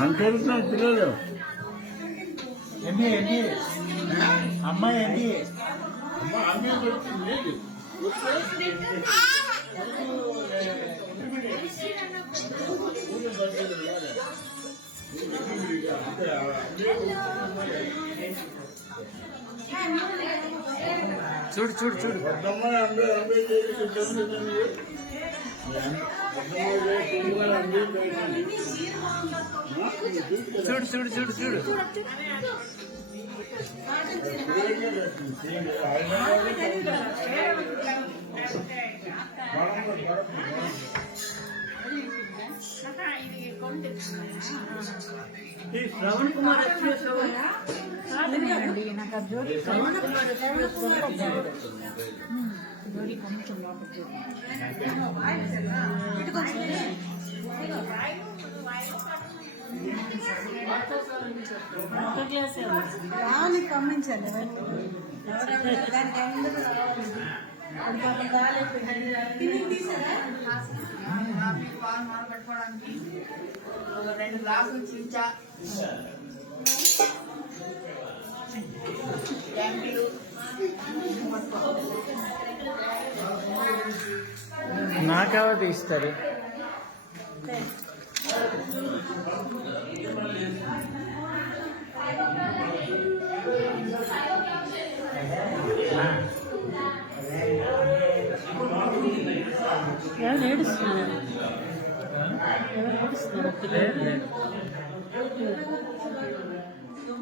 అంతేనా పిల్లలు ఎన్ని ఎన్ని అమ్మాయి ఎన్ని చూడు చూడు చూడు చూడు చూడు చూడు చూడు శ్రవణ్ కుమార్ కాదండి నాకు ఆ జోడి శ్రవణ్ కుమార్ జోడి కొంచెం రాని పంపించండి పెట్టుకోవడానికి 2 గ్లాసులు చించా నాకెవరు ఇస్తారు ఎవరు ఏడుస్తున్నారు ఎవరు ఏడుస్తున్నారు